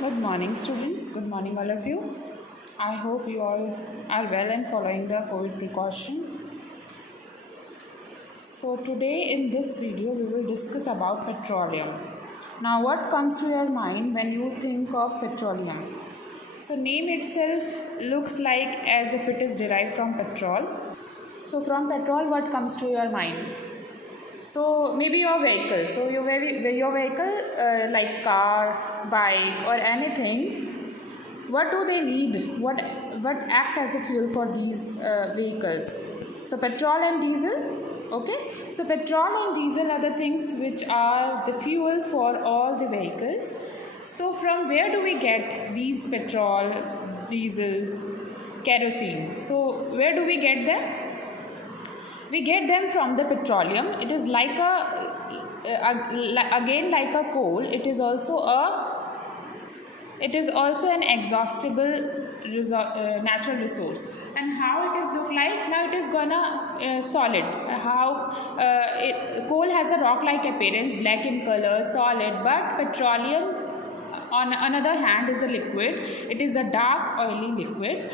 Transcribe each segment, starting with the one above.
Good morning, students. Good morning, all of you. I hope you all are well and following the COVID precaution. So, today in this video, we will discuss about petroleum. Now, what comes to your mind when you think of petroleum? So, name itself looks like as if it is derived from petrol. So, from petrol, what comes to your mind? So maybe your vehicle. So your vehicle, like car, bike, or anything. What do they need? What act as a fuel for these vehicles? So petrol and diesel. Okay. So petrol and diesel are the things which are the fuel for all the vehicles. So from where do we get these petrol, diesel, kerosene? So where do we get them? We get them from the petroleum. It is like again like a coal. It is also an exhaustible natural resource. And how it is look like? Now it is gonna solid. Coal has a rock like appearance, black in color, solid, but petroleum on another hand is a liquid. It is a dark oily liquid.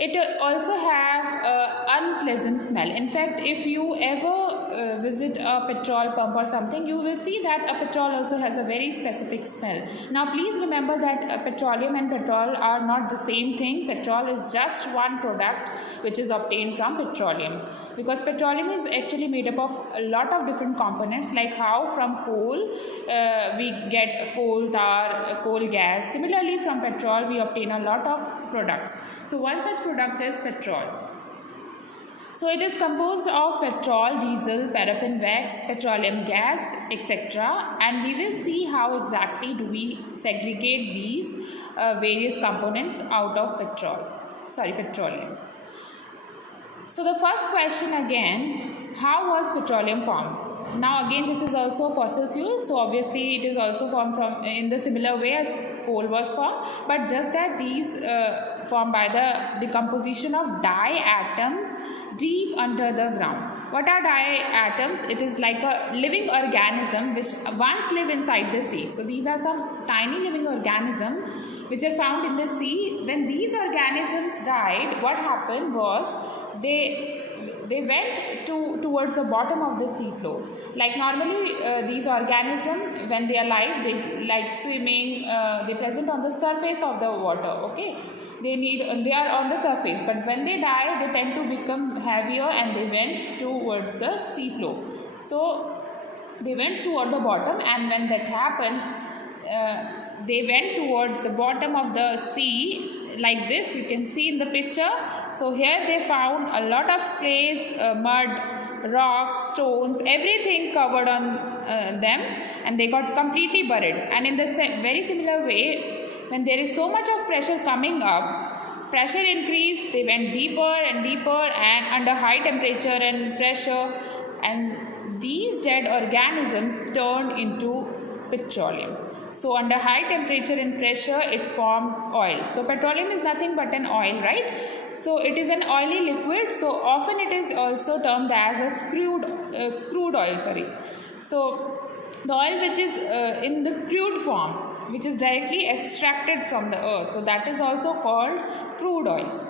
It also have unpleasant smell. In fact, if you ever visit a petrol pump or something, you will see that a petrol also has a very specific smell. Now please remember that petroleum and petrol are not the same thing. Petrol is just one product which is obtained from petroleum, because petroleum is actually made up of a lot of different components, like how from coal we get coal tar, coal gas. Similarly, from petrol we obtain a lot of products. So one such product is petrol. So it is composed of petrol, diesel, paraffin wax, petroleum gas, etc. And we will see how exactly do we segregate these various components out of petroleum. So the first question again, how was petroleum formed? Now again, this is also a fossil fuel, so obviously it is also formed from in the similar way as coal was formed, but just that these formed by the decomposition of diatoms deep under the ground. What are diatoms? It is like a living organism which once live inside the sea. So these are some tiny living organisms which are found in the sea. When these organisms died, what happened was they went towards the bottom of the sea floor. Like normally these organisms, when they are alive, they like swimming, they present on the surface of the water. Okay, they are on the surface, but when they die they tend to become heavier and they went towards the sea floor. So they went toward the bottom, and when that happened, they went towards the bottom of the sea like this. You can see in the picture. So here they found a lot of clays, mud, rocks, stones, everything covered on them, and they got completely buried. And in the very similar way, when there is so much of pressure coming up, pressure increased, they went deeper and deeper and under high temperature and pressure, and these dead organisms turned into petroleum. So under high temperature and pressure, it formed oil. So petroleum is nothing but an oil, right? So it is an oily liquid. So often it is also termed as a crude oil. So the oil which is in the crude form, which is directly extracted from the earth, so that is also called crude oil.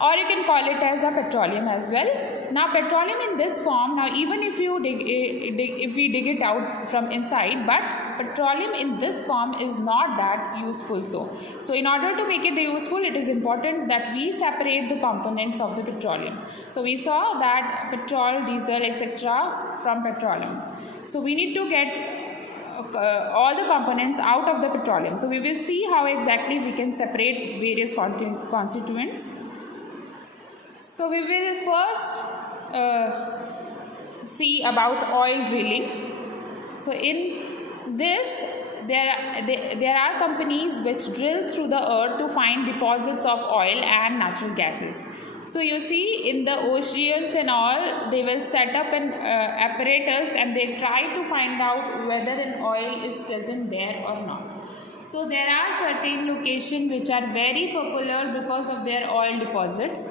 Or you can call it as a petroleum as well. Now petroleum in this form, now even if you if we dig it out from inside, but petroleum in this form is not that useful. So in order to make it useful, it is important that we separate the components of the petroleum. So we saw that petrol, diesel, etc. from petroleum. So we need to get all the components out of the petroleum. So we will see how exactly we can separate various constituents. So we will first see about oil drilling. So in this, there are companies which drill through the earth to find deposits of oil and natural gases. So you see in the oceans and all, they will set up an apparatus and they try to find out whether an oil is present there or not. So there are certain locations which are very popular because of their oil deposits.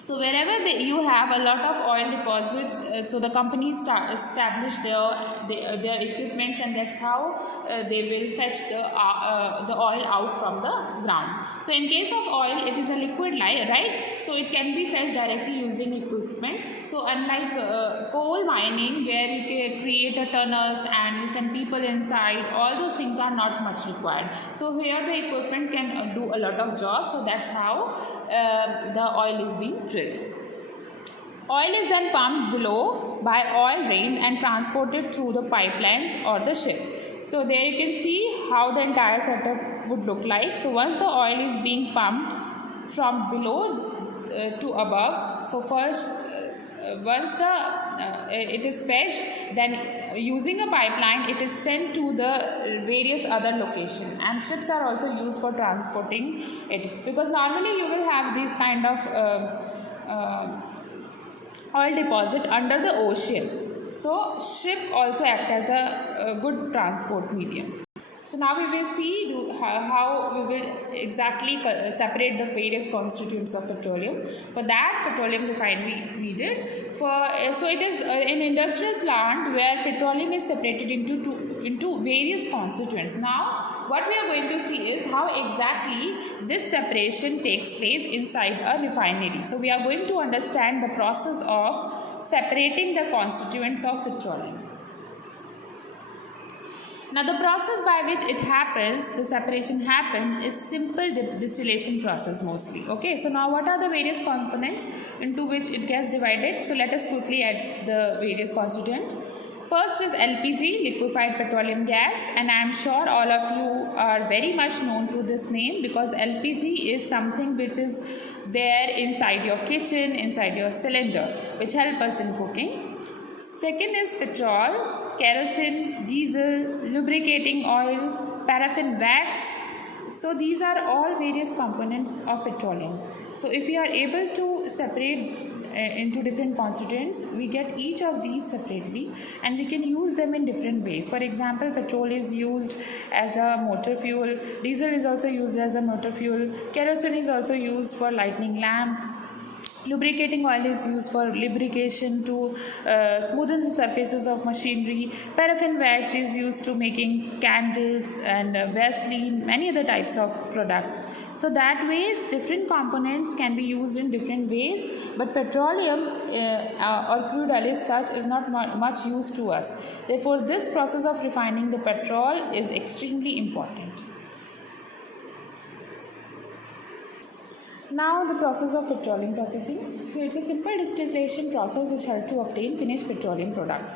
So wherever you have a lot of oil deposits, so the companies establish their equipments, and that's how they will fetch the oil out from the ground. So in case of oil, it is a liquid, right? So it can be fetched directly using equipment. So unlike coal mining, where you can create a tunnels and you send people inside, all those things are not much required. So here the equipment can do a lot of jobs. So that's how the oil is being drilled. Oil is then pumped below by oil ring and transported through the pipelines or the ship. So there you can see how the entire setup would look like. So once the oil is being pumped from below to above, so first once it is fetched, then using a pipeline it is sent to the various other location, and ships are also used for transporting it, because normally you will have these kind of oil deposit under the ocean. So ship also act as a good transport medium. So now we will see how we will exactly separate the various constituents of petroleum. For that, petroleum refinery needed. So it is an industrial plant where petroleum is separated into various constituents. Now what we are going to see is how exactly this separation takes place inside a refinery. So we are going to understand the process of separating the constituents of petroleum. Now the process by which it happens, the separation happens, is simple distillation process mostly. Okay, so now what are the various components into which it gets divided? So let us quickly add the various constituents. First is LPG, liquefied petroleum gas, and I am sure all of you are very much known to this name, because LPG is something which is there inside your kitchen, inside your cylinder, which help us in cooking. Second is petrol, kerosene, diesel, lubricating oil, paraffin wax. So these are all various components of petroleum. So if we are able to separate into different constituents, we get each of these separately and we can use them in different ways. For example, petrol is used as a motor fuel, diesel is also used as a motor fuel, kerosene is also used for lighting lamp, lubricating oil is used for lubrication to smoothen the surfaces of machinery, paraffin wax is used to making candles and Vaseline, many other types of products. So that ways different components can be used in different ways, but petroleum or crude oil as such is not much used to us. Therefore this process of refining the petrol is extremely important. Now the process of petroleum processing. So it's a simple distillation process which helps to obtain finished petroleum products.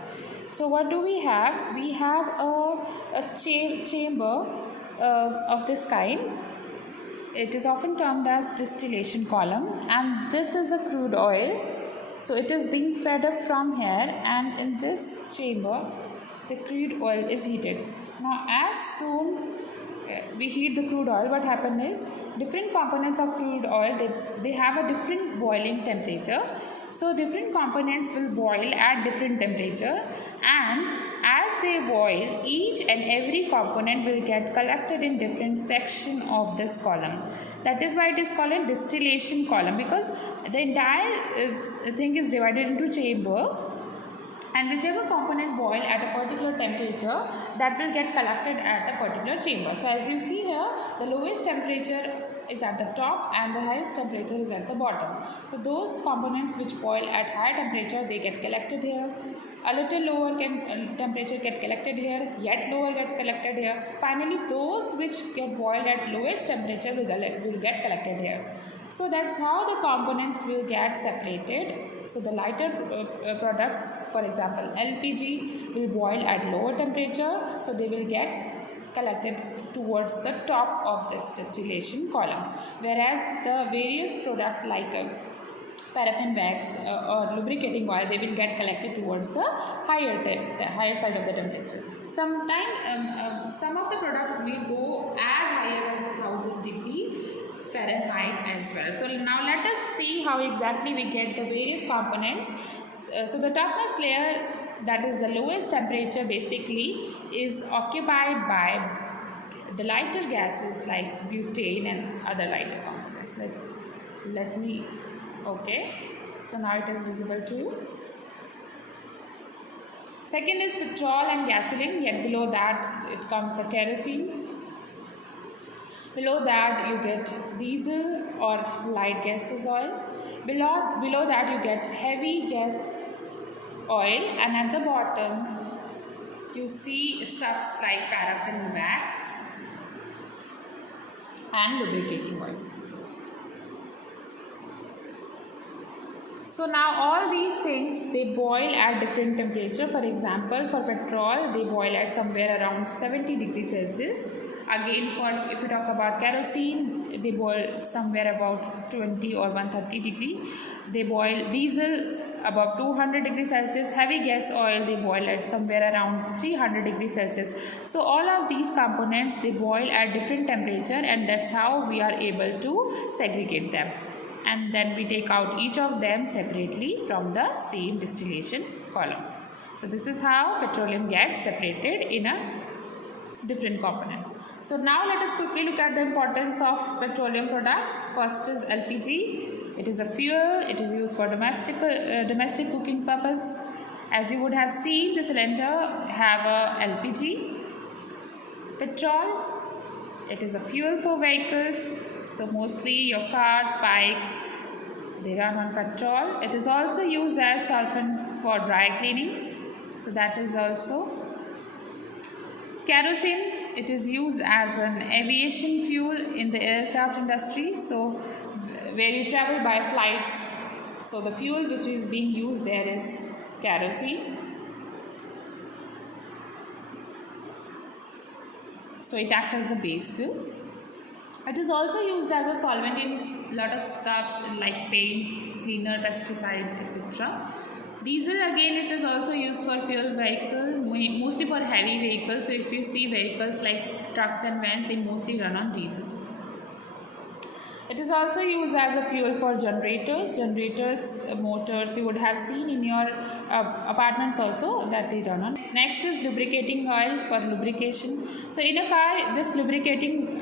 So what do we have? We have a chamber of this kind. It is often termed as distillation column, and this is a crude oil. So it is being fed up from here, and in this chamber the crude oil is heated. Now as soon we heat the crude oil, what happens is different components of crude oil, they have a different boiling temperature. So different components will boil at different temperature, and as they boil, each and every component will get collected in different section of this column. That is why it is called a distillation column, because the entire thing is divided into chamber, and whichever component boil at a particular temperature, that will get collected at a particular chamber. So as you see here, the lowest temperature is at the top and the highest temperature is at the bottom. So those components which boil at higher temperature, they get collected here. A little lower temperature get collected here, yet lower get collected here. Finally those which get boiled at lowest temperature will get collected here. So that's how the components will get separated. So the lighter products, for example LPG, will boil at lower temperature, so they will get collected towards the top of this distillation column, whereas the various products like paraffin wax or lubricating oil, they will get collected towards the higher side of the temperature. Sometimes some of the product may go as high as 1000 degree Fahrenheit as well. So now let us see how exactly we get the various components. So the topmost layer, that is the lowest temperature, basically is occupied by the lighter gases like butane and other lighter components. Let me Okay, so now it is visible to you. Second is petrol and gasoline, yet below that it comes a kerosene. Below that you get diesel or light gases oil. Below that you get heavy gas oil, and at the bottom you see stuffs like paraffin wax and lubricating oil. So now all these things, they boil at different temperature. For example, for petrol they boil at somewhere around 70 degrees Celsius. Again, for if you talk about kerosene, they boil somewhere about 20 or 130 degree. They boil diesel above 200 degrees Celsius. Heavy gas oil they boil at somewhere around 300 degrees Celsius. So all of these components, they boil at different temperature, and that's how we are able to segregate them. And then we take out each of them separately from the same distillation column. So this is how petroleum gets separated in a different component. So now let us quickly look at the importance of petroleum products. First is LPG. It is a fuel. It is used for domestic cooking purpose. As you would have seen, the cylinder have a LPG. Petrol, it is a fuel for vehicles. So mostly your cars, bikes, they run on petrol. It is also used as solvent for dry cleaning. So that is also kerosene. It is used as an aviation fuel in the aircraft industry. So where you travel by flights, so the fuel which is being used there is kerosene. So it acts as a base fuel. It is also used as a solvent in a lot of stuffs like paint, cleaner, pesticides, etc. Diesel, again, it is also used for fuel vehicle, mostly for heavy vehicles. So if you see vehicles like trucks and vans, they mostly run on diesel. It is also used as a fuel for generators, motors you would have seen in your apartments also that they run on. Next is lubricating oil for lubrication. So in a car, this lubricating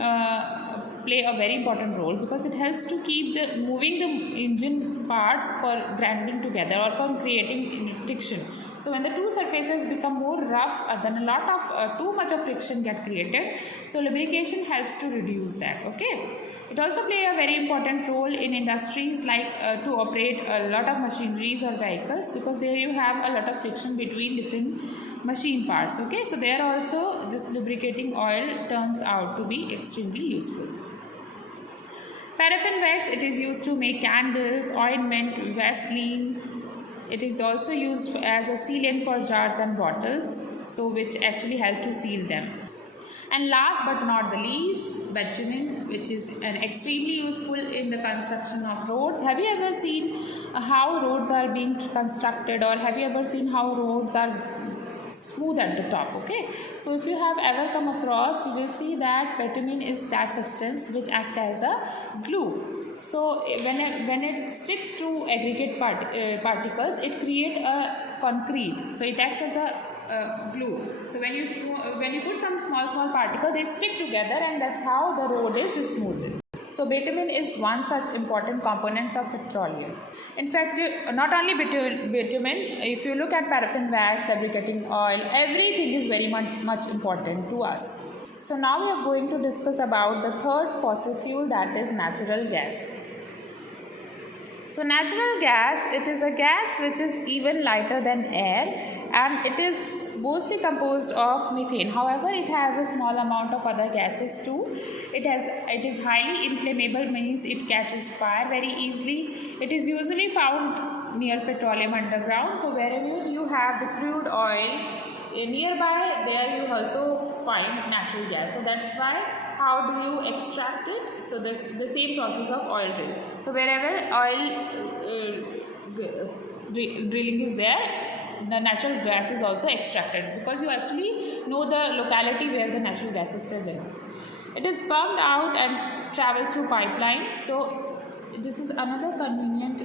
play a very important role because it helps to keep moving the engine parts for grinding together or for creating friction. So when the two surfaces become more rough, then a lot of too much of friction get created. So lubrication helps to reduce that. Okay. It also play a very important role in industries like to operate a lot of machineries or vehicles, because there you have a lot of friction between different machine parts. Okay, so there also this lubricating oil turns out to be extremely useful. Paraffin wax, it is used to make candles, ointment, Vaseline. It is also used as a sealant for jars and bottles, so which actually help to seal them. And last but not the least, bitumen, which is an extremely useful in the construction of roads. Have you ever seen how roads are being constructed, or have you ever seen how roads are smooth at the top? Okay, so if you have ever come across, you will see that bitumen is that substance which acts as a glue. So when it sticks to aggregate particles, it creates a concrete. So it acts as a glue. So when you put some small particle, they stick together, and that's how the road is smooth. So bitumen is one such important component of petroleum. In fact, not only bitumen, if you look at paraffin wax, lubricating oil, everything is very much important to us. So now we are going to discuss about the third fossil fuel, that is natural gas. So natural gas, it is a gas which is even lighter than air, and it is mostly composed of methane. However, it has a small amount of other gases too. It is highly inflammable, means it catches fire very easily. It is usually found near petroleum underground. So wherever you have the crude oil nearby, there you also find natural gas. So that's why, how do you extract it? So this the same process of oil drill. So wherever oil drilling is there, the natural gas is also extracted, because you actually know the locality where the natural gas is present. It is pumped out and travel through pipelines. So this is another convenient.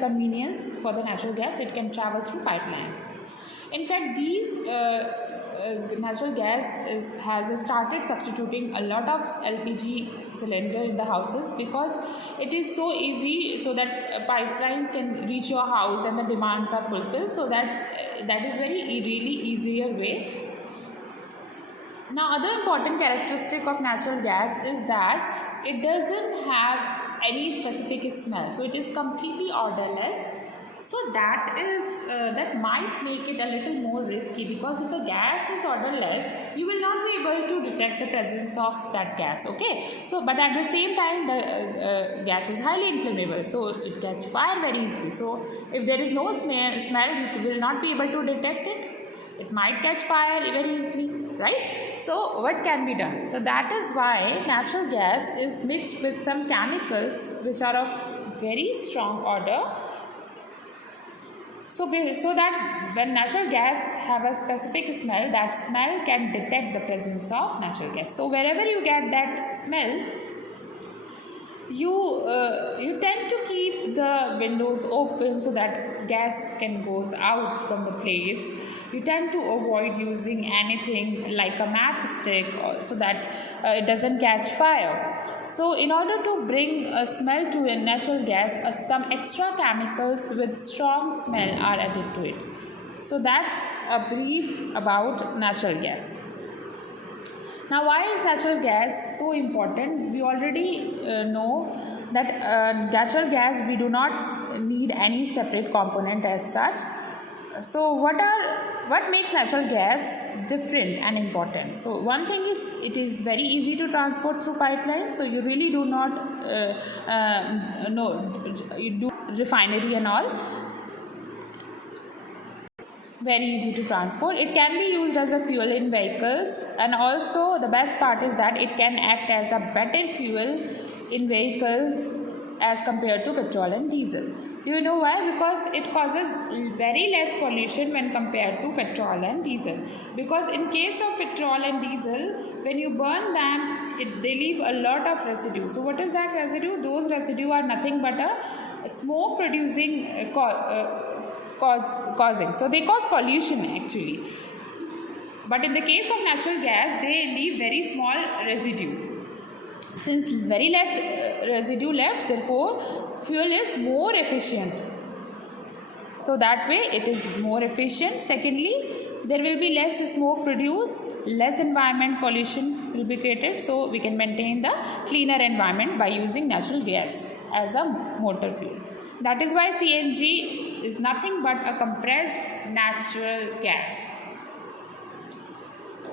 Convenience for the natural gas. It can travel through pipelines. In fact, these natural gas has started substituting a lot of LPG cylinder in the houses, because it is so easy, so that pipelines can reach your house and the demands are fulfilled. So that is really easier way. Now, other important characteristic of natural gas is that it doesn't have any specific smell, so it is completely odorless. So that might make it a little more risky, because if a gas is odorless, you will not be able to detect the presence of that gas. Okay, so but at the same time, the gas is highly inflammable, so it catch fire very easily. So if there is no smell, you will not be able to detect it. It might catch fire very easily, right? So what can be done? So that is why natural gas is mixed with some chemicals which are of very strong odor, so that when natural gas have a specific smell, that smell can detect the presence of natural gas. So wherever you get that smell, you tend to keep the windows open so that gas can goes out from the place. You tend to avoid using anything like a matchstick, so that it doesn't catch fire. So in order to bring a smell to a natural gas, some extra chemicals with strong smell are added to it. So that's a brief about natural gas. Now, why is natural gas so important? We already know that natural gas, we do not need any separate component as such. So what makes natural gas different and important? So one thing is, it is very easy to transport through pipelines, so you really do not you do refinery and all. Very easy to transport. It can be used as a fuel in vehicles, and also the best part is that it can act as a better fuel in vehicles as compared to petrol and diesel. Do you know why? Because it causes very less pollution when compared to petrol and diesel. Because in case of petrol and diesel, when you burn them, they leave a lot of residue. So what is that residue? Those residue are nothing but a smoke producing causing. So they cause pollution actually. But in the case of natural gas, they leave very small residue. Since very less residue left, therefore fuel is more efficient. So that way it is more efficient. Secondly, there will be less smoke produced, less environment pollution will be created. So we can maintain the cleaner environment by using natural gas as a motor fuel. That is why CNG is nothing but a compressed natural gas.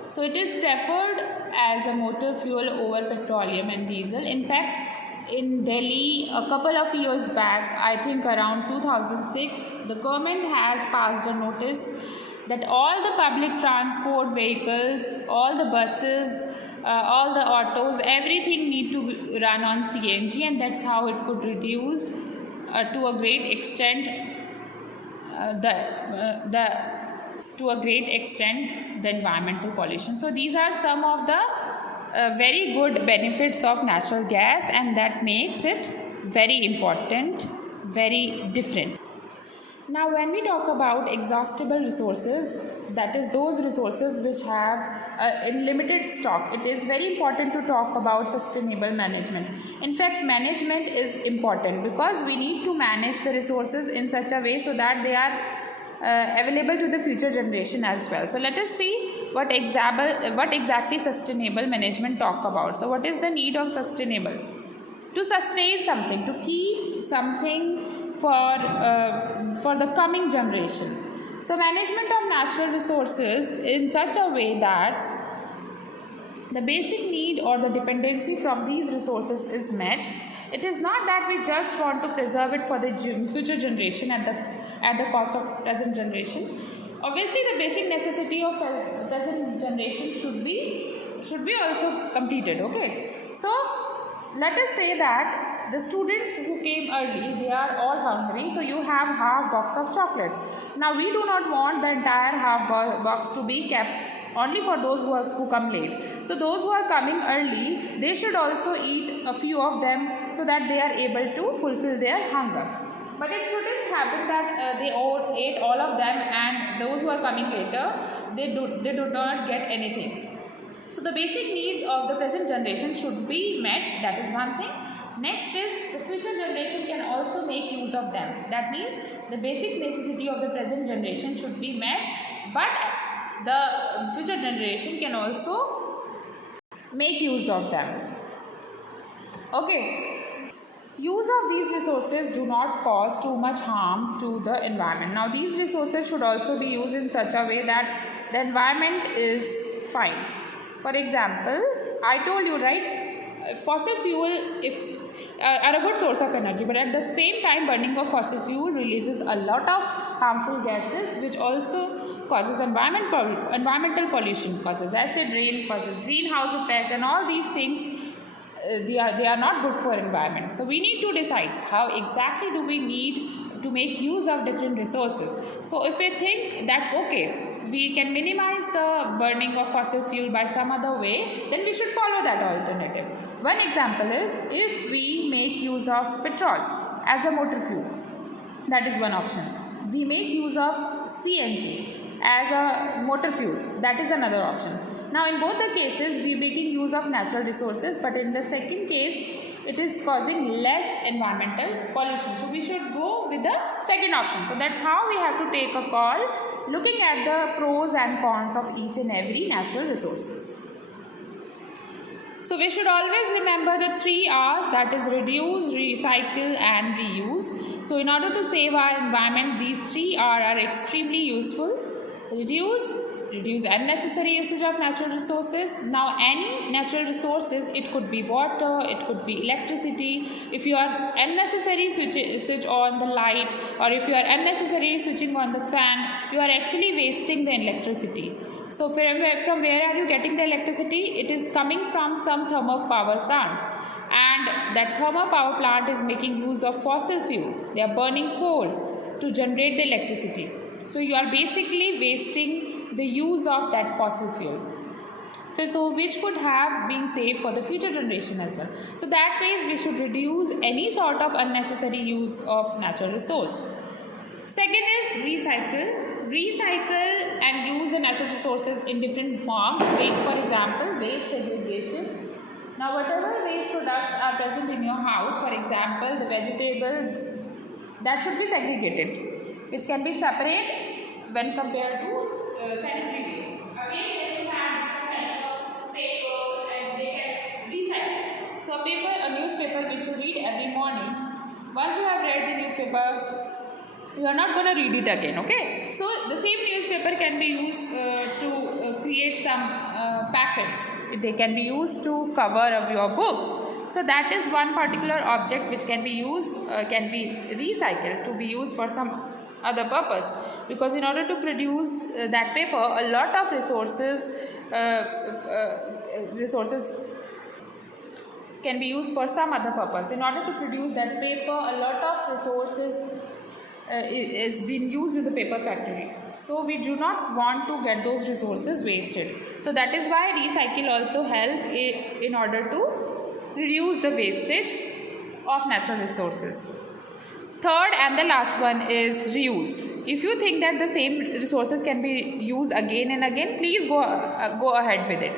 So it is preferred as a motor fuel over petroleum and diesel. In fact, in Delhi, a couple of years back, I think around 2006, the government has passed a notice that all the public transport vehicles, all the buses, all the autos, everything need to run on CNG, and that's how it could reduce to a great extent the environmental pollution. So these are some of the very good benefits of natural gas, and that makes it very important, very different. Now, when we talk about exhaustible resources, that is those resources which have in limited stock, it is very important to talk about sustainable management. In fact, management is important because we need to manage the resources in such a way so that they are available to the future generation as well. So let us see what exactly sustainable management talk about. So what is the need of sustainable? To sustain something, to keep something for the coming generation. So management of natural resources in such a way that the basic need or the dependency from these resources is met. It is not that we just want to preserve it for the future generation at the cost of present generation. Obviously, the basic necessity of present generation should be also completed. Okay, so let us say that the students who came early, they are all hungry, so you have half box of chocolates. Now we do not want the entire half box to be kept only for those who come late. So those who are coming early, they should also eat a few of them so that they are able to fulfill their hunger. But it shouldn't happen that they all ate all of them and those who are coming later, they do not get anything. So the basic needs of the present generation should be met, that is one thing. Next is the future generation can also make use of them. That means the basic necessity of the present generation should be met, but the future generation can also make use of them. Okay. Use of these resources do not cause too much harm to the environment. Now these resources should also be used in such a way that the environment is fine. For example, I told you, right, fossil fuel are a good source of energy, but at the same time burning of fossil fuel releases a lot of harmful gases which also causes environmental pollution, causes acid rain, causes greenhouse effect, and all these things they are not good for environment. So we need to decide how exactly do we need to make use of different resources. So if we think that okay, we can minimize the burning of fossil fuel by some other way, then we should follow that alternative. One example is if we make use of petrol as a motor fuel, that is one option. We make use of CNG as a motor fuel, that is another option. Now in both the cases we are making use of natural resources, but in the second case it is causing less environmental pollution. So we should go with the second option. So that's how we have to take a call, looking at the pros and cons of each and every natural resources. So we should always remember the 3 R's, that is reduce, recycle and reuse. So in order to save our environment, these 3 R's are extremely useful. Reduce unnecessary usage of natural resources. Now any natural resources, it could be water, it could be electricity. If you are unnecessarily switch on the light, or if you are unnecessarily switching on the fan, you are actually wasting the electricity. So from where are you getting the electricity? It is coming from some thermal power plant, and that thermal power plant is making use of fossil fuel. They are burning coal to generate the electricity. So you are basically wasting the use of that fossil fuel, so which could have been saved for the future generation as well. So that ways we should reduce any sort of unnecessary use of natural resource. Second is recycle and use the natural resources in different forms. For example, waste segregation. Now whatever waste products are present in your house, for example the vegetable, that should be segregated, which can be separate when compared to sanitary waste. Again, you have different types of paper and they can recycle. So a newspaper which you read every morning, once you have read the newspaper, you are not going to read it again, okay? So the same newspaper can be used to create some packets. They can be used to cover up your books. So that is one particular object which can be used, can be recycled to be used for some other purpose, because in order to produce that paper, a lot of resources can be used for some other purpose. In order to produce that paper, a lot of resources is being used in the paper factory. So we do not want to get those resources wasted. So that is why recycle also help in order to reduce the wastage of natural resources. Third and the last one is reuse. If you think that the same resources can be used again and again, please go ahead with it.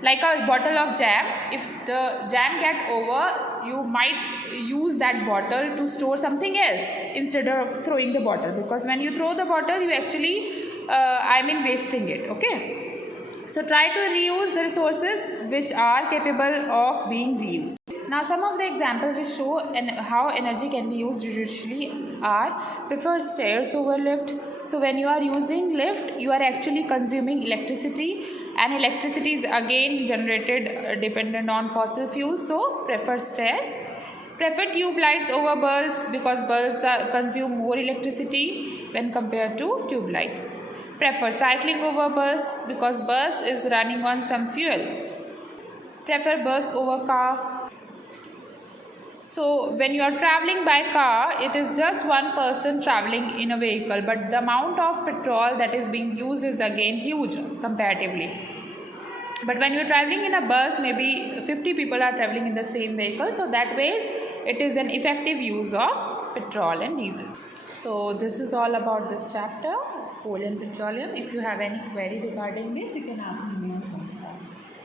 Like a bottle of jam, if the jam get over, you might use that bottle to store something else instead of throwing the bottle, because when you throw the bottle, you actually wasting it, okay? So try to reuse the resources which are capable of being reused. Now some of the examples which show how energy can be used judiciously are: prefer stairs over lift. So when you are using lift, you are actually consuming electricity, and electricity is again generated dependent on fossil fuel, so prefer stairs. Prefer tube lights over bulbs, because bulbs consume more electricity when compared to tube light. Prefer cycling over bus, because bus is running on some fuel. Prefer bus over car. So when you are traveling by car, it is just one person traveling in a vehicle, but the amount of petrol that is being used is again huge comparatively. But when you are traveling in a bus, maybe 50 people are traveling in the same vehicle, so that way it is an effective use of petrol and diesel. So this is all about this chapter, coal and petroleum. If you have any query regarding this, you can ask me on Zoom class.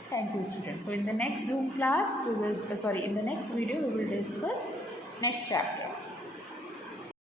Thank you, students. So in the next Zoom class, in the next video, we will discuss next chapter.